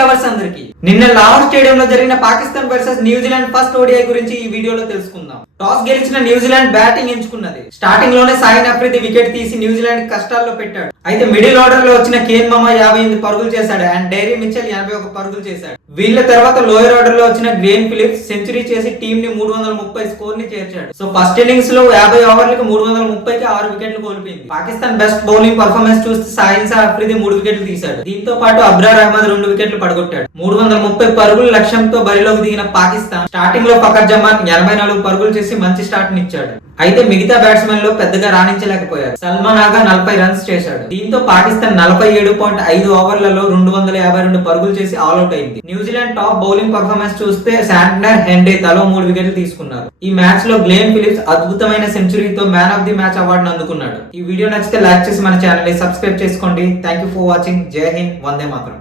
Lovers అందరికి. నిన్న Lahore stadium లో జరిగిన Pakistan versus New Zealand first ODI గురించి ఈ వీడియోలో తెలుసుకుందాం. టాస్ గెలిచిన న్యూజిలాండ్ బ్యాటింగ్ ఎంచుకున్నది. స్టార్టింగ్లోనే సాయిన్ అఫ్రిది వికెట్ తీసి న్యూజిలాండ్ కష్టాల్లో పెట్టాడు. అయితే మిడిల్ ఆర్డర్లో వచ్చిన కేన్ మామ యాభై ఎనిమిది పరుగులు చేశాడు అండ్ డైరీ మిచ్చల్ ఎనభై ఒక పరుగులు చేశాడు. వీళ్ళ తర్వాత లోయర్ ఆర్డర్లో వచ్చిన గ్రేన్ ఫిలిప్స్ సెంచరీ చేసి టీమ్ని మూడు వందల ముప్పై స్కోర్ని చేర్చాడు. సో ఫస్ట్ ఇన్నింగ్స్లో యాభై ఓవర్లకు మూడు వందల ముప్పైకి ఆరు వికెట్లు కోల్పోయింది. పాకిస్తాన్ బెస్ట్ బౌలింగ్ పర్ఫార్మెన్స్ చూస్తే సాయిన్ షా అఫ్రిది మూడు వికెట్లు తీశాడు. దీంతో పాటు అబ్రార్ అహ్మద్ రెండు వికెట్లు పడగొట్టాడు. మూడు వందల ముప్పై పరుగుల లక్ష్యంతో బరిలోకి దిగిన పాకిస్తాన్ స్టార్టింగ్లో ఫకర్ జమాన్ ఎనభై నాలుగు పరుగులు చేసి మంచి స్టార్ట్ నిచ్చాడు అయితే మిగతా బ్యాట్స్మెన్లో పెద్దగా రాణించలేకపోయారు సల్మాన్ ఆగా నలభై రన్స్ చేశాడు. దీంతో పాకిస్తాన్ నలభై ఏడు పాయింట్ ఐదు ఓవర్లలో రెండు వందల యాభై రెండు పరుగులు చేసి ఆల్అౌట్ అయింది. New Zealand top bowling performance చూస్తే శాంట్నర్ హెండే తలో మూడు వికెట్లు తీసుకున్నారు. ఈ మ్యాచ్లో గ్లేన్ ఫిలిప్స్ అద్భుతమైన సెంచరీతో మ్యాన్ ఆఫ్ ది మ్యాచ్ అవార్డును అందుకున్నాడు. ఈ వీడియో నచ్చితే లైక్ చేసి మన ఛానల్ని సబ్స్క్రైబ్ చేసుకోండి. థ్యాంక్ యూ ఫర్ వాచింగ్ జై హింద్ వందే మాత్రం